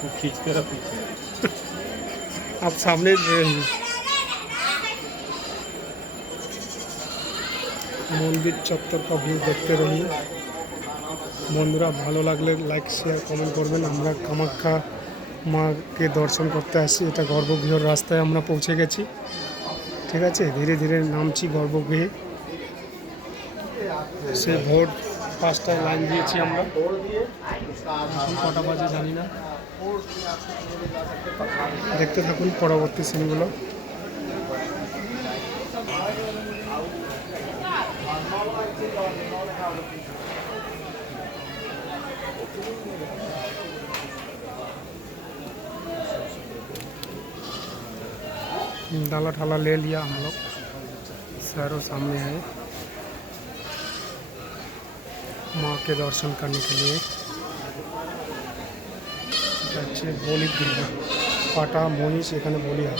वो खींचते रहो पीछे। आप सामने मंदिर चत्वर का व्यू देखते रहिए। বন্ধুরা ভালো লাগলে লাইক শেয়ার কমেন্ট করবেন। আমরা কামাখ্যা মাকে দর্শন করতে আসছি। এটা গর্ভগৃহর রাস্তায় আমরা পৌঁছে গেছি। ঠিক আছে, ধীরে ধীরে নামছি গর্ভগৃহে। সে ভোর 5টায় লাইন দিয়েছি আমরা। এখন কটা বাজে জানি না। দেখতে থাকুন পরবর্তী সিনগুলো। डाला ठाला ले लिया हम लोग, शहरों सामने है माँ के दर्शन करने के लिए। अच्छे बोली पाटा मनीष एखाने बोली है।